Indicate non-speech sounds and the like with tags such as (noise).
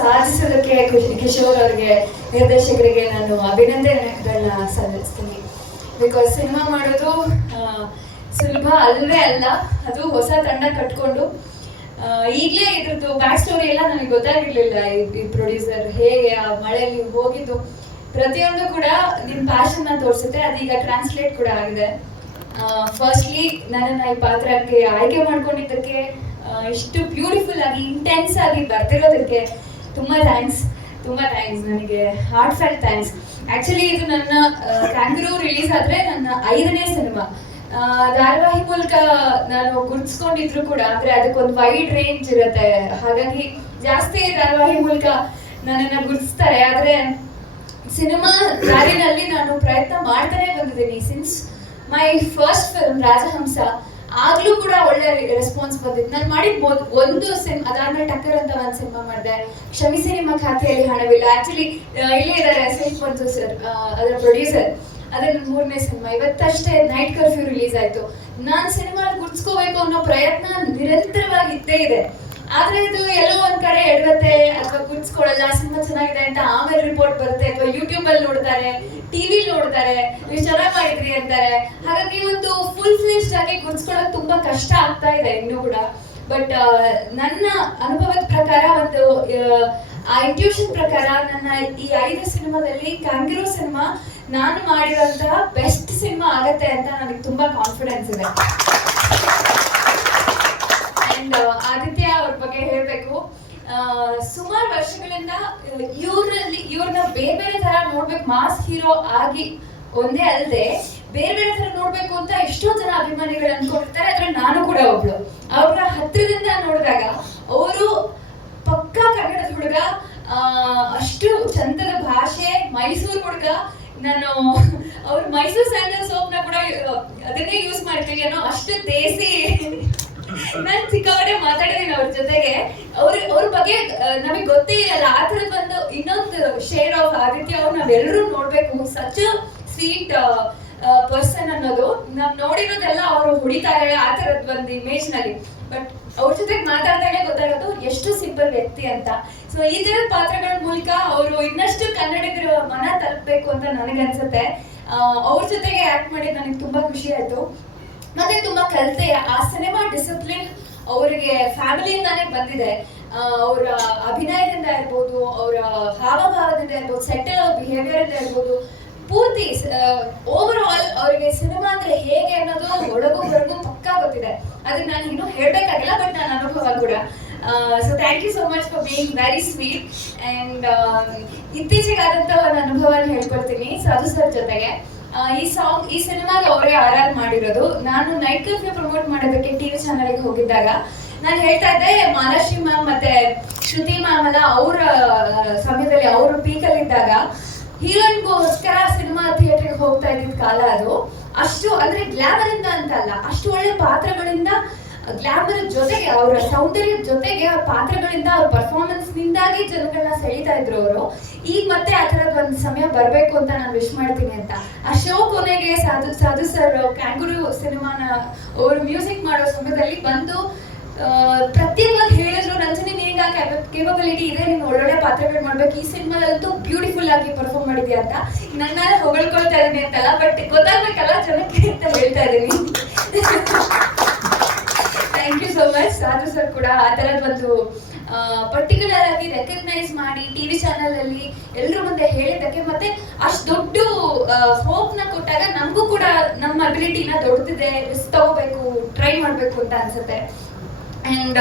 ಸಾಧಿಸೋದಕ್ಕೆ ಕಿಶೋರ್ ಅವ್ರಿಗೆ ನಿರ್ದೇಶಕರಿಗೆ ನಾನು ಅಭಿನಂದನೆಗಳನ್ನ ಸಲ್ಲಿಸ್ತೀನಿ. ಬಿಕಾಸ್ ಸಿನಿಮಾ ಮಾಡೋದು ಸುಲಭ ಅಲ್ವೇ ಅಲ್ಲ, ಅದು ಹೊಸ ತಂಡ ಕಟ್ಕೊಂಡು ಈಗಲೇ ಇದ್ರದ್ದು ಬ್ಯಾಕ್ ಸ್ಟೋರಿ ಎಲ್ಲ ನನಗೆ ಗೊತ್ತಾಗಿರ್ಲಿಲ್ಲ ಈ ಪ್ರೊಡ್ಯೂಸರ್ ಹೇಗೆ ಆ ಮಳೆಯಲ್ಲಿ ಹೋಗಿದ್ದು. ಪ್ರತಿಯೊಂದು ಕೂಡ ನಿಮ್ಮ ಪ್ಯಾಷನ್ನ ತೋರಿಸುತ್ತೆ ಅದೀಗ ಟ್ರಾನ್ಸ್ಲೇಟ್ ಕೂಡ ಆಗಿದೆ. ಫಸ್ಟ್ಲಿ ನನ್ನನ್ನು ಈ ಪಾತ್ರಕ್ಕೆ ಆಯ್ಕೆ ಮಾಡ್ಕೊಂಡಿದ್ದಕ್ಕೆ ಇಷ್ಟು ಬ್ಯೂಟಿಫುಲ್ ಆಗಿ ಇಂಟೆನ್ಸ್ ಆಗಿ ಬರ್ತಿರೋದಕ್ಕೆ ತುಂಬ ಥ್ಯಾಂಕ್ಸ್ ತುಂಬ ಥ್ಯಾಂಕ್ಸ್ ನನಗೆ ಹಾರ್ಟ್ ಫೆಲ್ ಥ್ಯಾಂಕ್ಸ್ ಆ್ಯಕ್ಚುಲಿ ಇದು ನನ್ನ ಕ್ಯಾಂಗ್ರೂ ರಿಲೀಸ್ ಆದರೆ ನನ್ನ ಐದನೇ ಸಿನಿಮಾ ಧಾರಾವಾಹಿ ಮೂಲಕ ನಾನು ಗುರ್ತಿಸ್ಕೊಂಡಿದ್ರು ಕೂಡ ಅಂದರೆ ಅದಕ್ಕೊಂದು ವೈಡ್ ರೇಂಜ್ ಇರುತ್ತೆ. ಹಾಗಾಗಿ ಜಾಸ್ತಿ ಧಾರಾವಾಹಿ ಮೂಲಕ ನನ್ನನ್ನು ಗುರುತಿಸ್ತಾರೆ. ಆದರೆ ಸಿನಿಮಾ ದಾರಿನಲ್ಲಿ ನಾನು ಪ್ರಯತ್ನ ಮಾಡ್ತಾನೆ ಬಂದಿದ್ದೀನಿ. Since my first film Rajahamsa ಆಗ್ಲೂ ಕೂಡ ರೆಸ್ಪಾನ್ಸ್ ಬಂದಿತ್ತು. ನಾನು ಮಾಡಿದ ಒಂದು ಸಿನ್ ಅದಾದ್ಮೇಲೆ ಟಕ್ಕರ್ ಅಂತ ಒಂದು ಸಿನಿಮಾ ಮಾಡಿದೆ. ಕ್ಷಮಿಸಿ ನಿಮ್ಮ ಖಾತೆಯಲ್ಲಿ ಹಣವಿಲ್ಲ. ಆಕ್ಚುಲಿ ಇಲ್ಲೇ ಇದ್ದಾರೆ ಮಂಜು ಸರ್ ಅದರ ಪ್ರೊಡ್ಯೂಸರ್ ಅದೇ ನನ್ನ ಮೂರನೇ ಸಿನಿಮಾ. ಇವತ್ತಷ್ಟೇ ನೈಟ್ ಕರ್ಫ್ಯೂ ರಿಲೀಸ್ ಆಯ್ತು. ನಾನು ಸಿನಿಮಾ ಗುರ್ಸ್ಕೋಬೇಕು ಅನ್ನೋ ಪ್ರಯತ್ನ ನಿರಂತರವಾಗಿ ಇದ್ದೇ ಇದೆ. ಆದ್ರೆ ಇದು ಎಲ್ಲೋ ಒಂದ್ ಕಡೆ ಎಡವತ್ತೆ ಅಥವಾ ಗುರ್ತಿಸ್ಕೊಳ್ಳಲ್ಲ ಸಿನಿಮಾ ಚೆನ್ನಾಗಿದೆ ಅಂತ ಆಮೇಲೆ ರಿಪೋರ್ಟ್ ಬರುತ್ತೆ ಅಥವಾ ಯೂಟ್ಯೂಬ್ ಅಲ್ಲಿ ನೋಡ್ತಾರೆ ಟಿವಿ ನೋಡ್ತಾರೆ ನೀವು ಚೆನ್ನಾಗಿ ಮಾಡಿದ್ರಿ ಅಂತಾರೆ. ಹಾಗಾಗಿ ಒಂದು ಫುಲ್ ಫ್ಲೆಶ್ಡ್ ಆಗಿ ಗುರ್ತಿಸ್ಕೊಳ್ಳೋದು ತುಂಬಾ ಕಷ್ಟ ಆಗ್ತಾ ಇದೆ ಇನ್ನೂ ಕೂಡ. ಬಟ್ ನನ್ನ ಅನುಭವದ ಪ್ರಕಾರ ಒಂದು ಆ, ಇಂಟ್ಯೂಷನ್ ಪ್ರಕಾರ ನನ್ನ ಈ ಐದು ಸಿನಿಮಾದಲ್ಲಿ ಕಾಂಗಿರೋ ಸಿನಿಮಾ ನಾನು ಮಾಡಿರುವಂತಹ ಬೆಸ್ಟ್ ಸಿನಿಮಾ ಆಗತ್ತೆ ಅಂತ ನನಗೆ ತುಂಬಾ ಕಾನ್ಫಿಡೆನ್ಸ್ ಇದೆ. ಅಂಡ್ ಆದಿತ್ಯ ಸುಮಾರು ವರ್ಷಗಳಿಂದ, ಇವ್ರಲ್ಲಿ, ಇವ್ರನ್ನ ಬೇರೆ ಬೇರೆ ತರ ನೋಡ್ಬೇಕು ಮಾಸ್ ಹೀರೋ ಆಗಿ ಒಂದೇ ಅಲ್ಲದೆ ಬೇರೆ ಬೇರೆ ತರ ನೋಡ್ಬೇಕು ಅಂತ ಎಷ್ಟೋ ಜನ ಅಭಿಮಾನಿಗಳು ಅನ್ಕೊಂಡಿರ್ತಾರೆ ಅದ್ರ ನಾನು ಕೂಡ ಒಬ್ಳು. ಅವ್ರನ್ನ ಹತ್ತಿರದಿಂದ ನೋಡಿದಾಗ, ಅವರು ಪಕ್ಕಾ ಕನ್ನಡದ ಹುಡುಗ ಅಷ್ಟು ಚಂದದ ಭಾಷೆ, ಮೈಸೂರು ಹುಡುಗ, ನಾನು ಅವ್ರ ಮೈಸೂರು ಸ್ಯಾಂಡಲ್ ಸೋಪ್ನ ಕೂಡ, ಅದನ್ನೇ ಯೂಸ್ ಮಾಡ್ತೀನಿ ಅನ್ನೋ ಅಷ್ಟು ದೇಸಿ ನಾನು ಸಿಕ್ಕಾಪಟ್ಟೆ ಮಾತಾಡಿದೀನಿ ಅವ್ರ ಜೊತೆಗೆ. ಅವ್ರ ಅವ್ರ ಬಗ್ಗೆ ನಮಗೆ ಗೊತ್ತೇ ಇರಲ್ಲ. ಆ ಥರದ್ದು ಒಂದು ಇನ್ನೊಂದು ಶೇರ್ ಆಫ್ ಆದಿತ್ಯ ಅವ್ರು ನಾವೆಲ್ಲರೂ ನೋಡ್ಬೇಕು. ಸಚ್ ಸ್ವೀಟ್ ಪರ್ಸನ್ ಅನ್ನೋದು. ನಾವ್ ನೋಡಿರೋದೆಲ್ಲ ಅವರು ಹೊಡಿತಾರೆ ಆ ಥರದ್ ಒಂದು ಇಮೇಜ್ನಲ್ಲಿ. ಬಟ್ ಅವ್ರ ಜೊತೆಗೆ ಮಾತಾಡಿದಾಗೆ ಗೊತ್ತಾಗೋದು ಎಷ್ಟು ಸಿಂಪಲ್ ವ್ಯಕ್ತಿ ಅಂತ. ಸೊ ಈ ತರದ ಪಾತ್ರಗಳ ಮೂಲಕ ಅವರು ಇನ್ನಷ್ಟು ಕನ್ನಡಿಗರ ಮನ ತಲುಪಬೇಕು ಅಂತ ನನಗನ್ಸುತ್ತೆ. ಅವ್ರ ಜೊತೆಗೆ ಆಕ್ಟ್ ಮಾಡಿ ನನಗೆ ತುಂಬಾ ಖುಷಿ ಆಯ್ತು. ಮತ್ತೆ ತುಂಬಾ ಕಲಿತೆ. ಆ ಸಿನಿಮಾ ಡಿಸಿಪ್ಲಿನ್ ಅವರಿಗೆ ಫ್ಯಾಮಿಲಿಯಿಂದಾನೇ ಬಂದಿದೆ. ಅವರ ಅಭಿನಯದಿಂದ ಇರ್ಬೋದು, ಅವರ ಹಾವಭಾವದಿಂದ ಇರ್ಬೋದು ಸೆಟಲ್ ಬಿಹೇವಿಯರ್ ಇಂದ ಇರ್ಬೋದು, ಪೂರ್ತಿ ಓವರ್ ಆಲ್ ಅವರಿಗೆ ಸಿನಿಮಾ ಅಂದ್ರೆ ಹೇಗೆ ಅನ್ನೋದು ಒಳಗು ಹೊರಗು ಪಕ್ಕಾ ಗೊತ್ತಿದೆ. ಅದಕ್ಕೆ ನಾನು ಇನ್ನೂ ಹೇಳ್ಬೇಕಾಗಿಲ್ಲ ಬಟ್ ನನ್ನ ಅನುಭವ ಕೂಡ. So thank you so much for being very sweet and ಇತ್ತೀಚೆಗಾದಂತ ಒಂದು ಅನುಭವನ ಹೇಳ್ಕೊಡ್ತೀನಿ. ಸಾಧು ಸರ್ ಜೊತೆಗೆ. ಈ ಸಾಂಗ್ ಈ ಸಿನಿಮಾಗೆ ಅವರೇ ಆರ್ ಆರ್ ಮಾಡಿರೋದು? ನಾನು ನೈಟ್ ಕರ್ಫ್ಯೂ ಪ್ರಮೋಟ್ ಮಾಡೋದಕ್ಕೆ ಟಿವಿ ಚಾನಲ್ಗೆ ಹೋಗಿದ್ದಾಗ ನಾನು ಹೇಳ್ತಾ ಇದ್ದೆ ಮಾಲಾಶ್ರೀ ಮ್ಯಾಮ್ ಮತ್ತೆ ಶ್ರುತಿ ಮ್ಯಾಮ್ ಎಲ್ಲ ಅವರ ಸಮಯದಲ್ಲಿ ಅವರು ಪೀಕಲ್ಲಿ ಇದ್ದಾಗ ಹೀರೋಯಿನ್ಗೋಸ್ಕರ ಸಿನಿಮಾ ಥಿಯೇಟರ್ಗೆ ಹೋಗ್ತಾ ಇದ್ದಿದ್ದ ಕಾಲ ಅದು. ಅಷ್ಟು ಅಂದ್ರೆ ಗ್ಲಾಮರ್ ಇಂದ ಅಂತಲ್ಲ, ಅಷ್ಟು ಒಳ್ಳೆ ಪಾತ್ರಗಳಿಂದ ಗ್ಲಾಮರ್ ಜೊತೆಗೆ ಅವರ ಸೌಂದರ್ಯದ ಜೊತೆಗೆ ಅವ್ರ ಪಾತ್ರಗಳಿಂದ ಅವ್ರ ಪರ್ಫಾರ್ಮೆನ್ಸ್ ನಿಂದಾಗಿ ಜನಗಳನ್ನ ಸೆಳೀತಾ ಇದ್ರು ಅವರು. ಈಗ ಮತ್ತೆ ಆ ತರದ ಒಂದು ಸಮಯ ಬರಬೇಕು ಅಂತ ನಾನು ವಿಶ್ ಮಾಡ್ತೀನಿ ಅಂತ. ಆ ಶೋ ಕೊನೆಗೆ ಸಾಧು ಸಾಧು ಸರ್ ಕ್ಯಾಂಗುರು ಸಿನಿಮಾನ ಅವರು ಮ್ಯೂಸಿಕ್ ಮಾಡೋ ಸಮಯದಲ್ಲಿ ಬಂದು ಆ, ಪ್ರತ್ಯೇಕವಾಗಿ ಹೇಳಿದ್ರು ರಂಜನಿ ನಿನಗ ಕೇಪಬಿಲಿಟಿ ಇದೆ ನೀನು ಒಳ್ಳೊಳ್ಳೆ ಪಾತ್ರಗಳು ಮಾಡ್ಬೇಕು. ಈ ಸಿನಿಮಾದಲ್ಲಂತೂ ಬ್ಯೂಟಿಫುಲ್ ಆಗಿ ಪರ್ಫಾರ್ಮ್ ಮಾಡಿದ್ಯಾ ಅಂತ. ನನ್ನ ಹೊಗಳ್ಕೊಳ್ತಾ ಇದ್ದೀನಿ ಅಂತಲ್ಲ ಬಟ್ ಗೊತ್ತಾಗ್ಬೇಕಲ್ಲ ಜನಕ್ಕೆ ಅಂತ ಹೇಳ್ತಾ you (laughs) so much Sadhu sir ಕೂಡ ಆ ಥರದ್ ಒಂದು ಪರ್ಟಿಕ್ಯುಲರ್ ಆಗಿ ರೆಕಗ್ನೈಸ್ ಮಾಡಿ ಟಿವಿ ಚಾನಲ್ ಅಲ್ಲಿ ಎಲ್ಲರ ಮುಂದೆ ಹೇಳಿದ್ದಕ್ಕೆ ಮತ್ತೆ ಅಷ್ಟು ದೊಡ್ಡ ಹೋಪ್ನ ಕೊಟ್ಟಾಗ ನಮಗೂ ಕೂಡ ನಮ್ಮ ಅಬಿಲಿಟಿನ ದೊಡ್ಡದಿದೆ ರಿಸ್ಕ್ ತಗೋಬೇಕು ಟ್ರೈ ಮಾಡಬೇಕು ಅಂತ ಅನ್ಸುತ್ತೆ. ಅಂಡ್